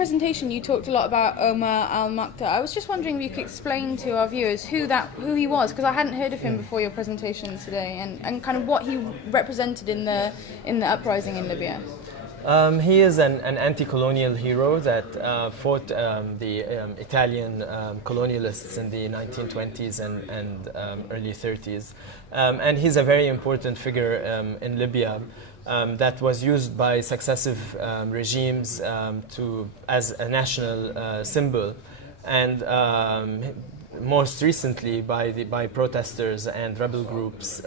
presentation, you talked a lot about Omar al-Maktar. I was just wondering if you could explain to our viewers who he was, because I hadn't heard of him before your presentation today, and kind of what he represented in the uprising in Libya. He is an anti-colonial hero that fought the Italian colonialists in the 1920s and early 30s. And he's a very important figure in Libya that was used by successive regimes as a national symbol. And most recently by protesters and rebel groups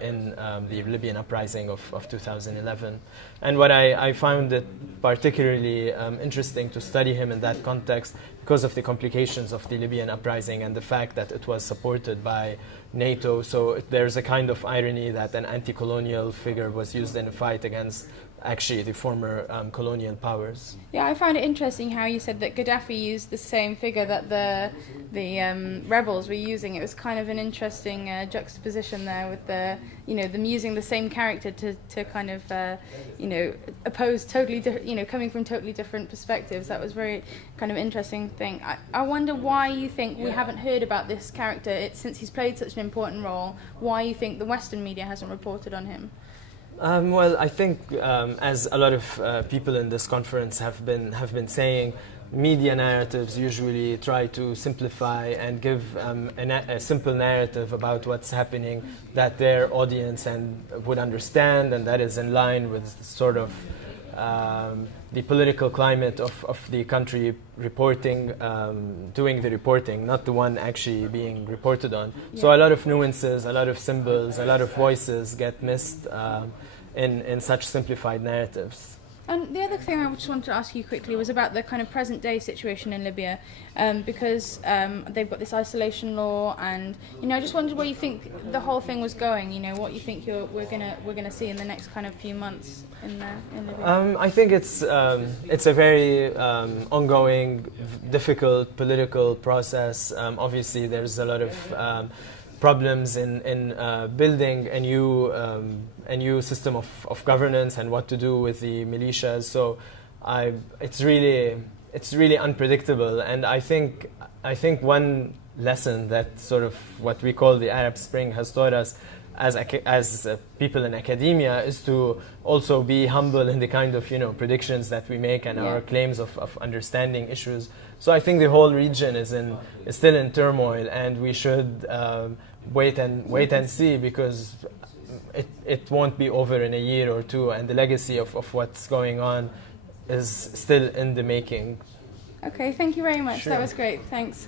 in the Libyan uprising of 2011. And what I found it particularly interesting to study him in that context because of the complications of the Libyan uprising and the fact that it was supported by NATO. So there's a kind of irony that an anti-colonial figure was used in a fight against actually the former colonial powers. Yeah, I found it interesting how you said that Gaddafi used the same figure that the rebels were using. It was kind of an interesting juxtaposition there with them using the same character to kind of oppose coming from totally different perspectives. That was very kind of interesting thing. I wonder why you think we haven't heard about this character since he's played such an important role. Why you think the Western media hasn't reported on him? Well, I think, as a lot of people in this conference have been saying, media narratives usually try to simplify and give a simple narrative about what's happening that their audience would understand, and that is in line with sort of the political climate of the country reporting, doing the reporting, not the one actually being reported on. Yeah. So a lot of nuances, a lot of symbols, a lot of voices get missed in such simplified narratives. And the other thing I just wanted to ask you quickly was about the kind of present-day situation in Libya, because they've got this isolation law, and I just wondered where you think the whole thing was going. What you think we're gonna see in the next kind of few months in Libya. I think it's a very ongoing, difficult political process. Obviously, there's a lot of problems in building a new system of governance and what to do with the militias. So it's really unpredictable. And I think one lesson that sort of what we call the Arab Spring has taught us as people in academia is to also be humble in the kind of predictions that we make and our claims of understanding issues. So I think the whole region is still in turmoil, and we should wait and see, because it won't be over in a year or two, and the legacy of what's going on is still in the making. Okay, thank you very much. Sure. That was great. Thanks.